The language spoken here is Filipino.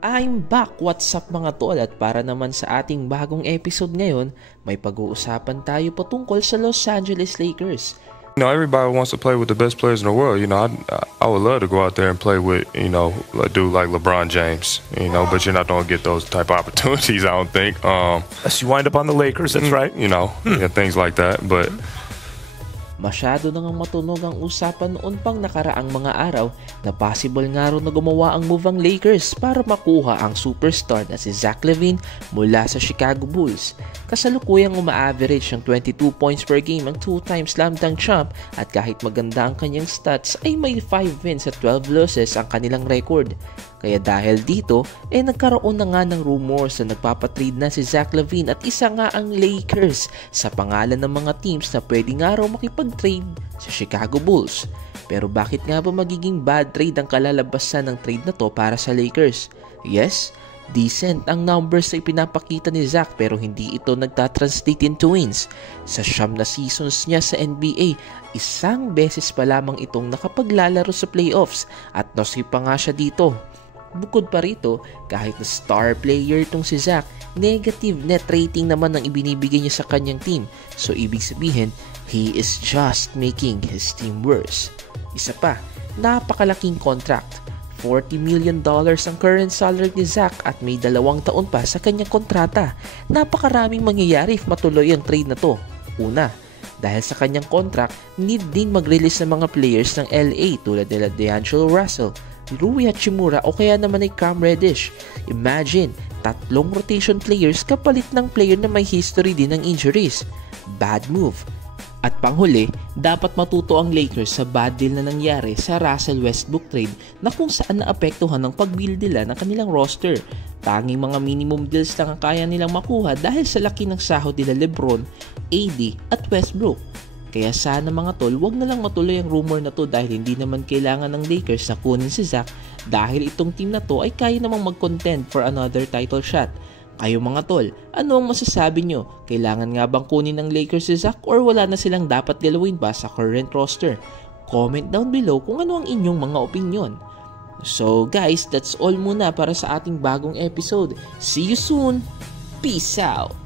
I'm back! What's up mga tol? At para naman sa ating bagong episode ngayon, may pag-uusapan tayo patungkol sa Los Angeles Lakers. Everybody wants to play with the best players in the world. I would love to go out there and play with, a dude like LeBron James, but you're not going to get those type of opportunities, I don't think. Unless you wind up on the Lakers, that's right. Things like that, but... Masyado na ngang matunog ang usapan noon pang nakaraang mga araw na possible nga rin na gumawa ang move ang Lakers para makuha ang superstar na si Zach LaVine mula sa Chicago Bulls. Kasalukuyang uma-average ng 22 points per game ang 2-time slam dunk champ at kahit maganda ang kanyang stats ay may 5 wins at 12 losses ang kanilang record. Kaya dahil dito, nagkaroon na nga ng rumors na nagpapatrade na si Zach LaVine at isa nga ang Lakers sa pangalan ng mga teams na pwede nga raw makipag-trade sa Chicago Bulls. Pero bakit nga ba magiging bad trade ang kalalabasan ng trade na to para sa Lakers? Yes, decent ang numbers na ipinapakita ni Zach pero hindi ito nagtatranslate into wins. Sa 9 na seasons niya sa NBA, isang beses pa lamang itong nakapaglalaro sa playoffs at nosi pa nga siya dito. Bukod pa rito, kahit na star player itong si Zach, negative net rating naman ang ibinibigay niya sa kanyang team. So ibig sabihin, he is just making his team worse. Isa pa, napakalaking contract. $40 million ang current salary ni Zach at may 2 taon pa sa kanyang kontrata. Napakaraming mangyayari if matuloy ang trade na to. Una, dahil sa kanyang contract, need din mag-release ng mga players ng LA tulad nila D'Angelo Russell, Rui Hachimura o kaya naman ay Cam Reddish. Imagine, 3 rotation players kapalit ng player na may history din ng injuries. Bad move. At panghuli, dapat matuto ang Lakers sa bad deal na nangyari sa Russell Westbrook trade na kung saan naapektuhan ng pag-build nila ng kanilang roster. Tanging mga minimum deals lang ang kaya nilang makuha dahil sa laki ng sahod nila LeBron, AD at Westbrook. Kaya sana mga tol, wag na lang matuloy ang rumor na to dahil hindi naman kailangan ng Lakers na kunin si Zach dahil itong team na to ay kaya namang mag-contend for another title shot. Kayo mga tol, ano ang masasabi nyo? Kailangan nga bang kunin ng Lakers si Zach or wala na silang dapat galawin ba sa current roster? Comment down below kung ano ang inyong mga opinion. So guys, that's all muna para sa ating bagong episode. See you soon! Peace out!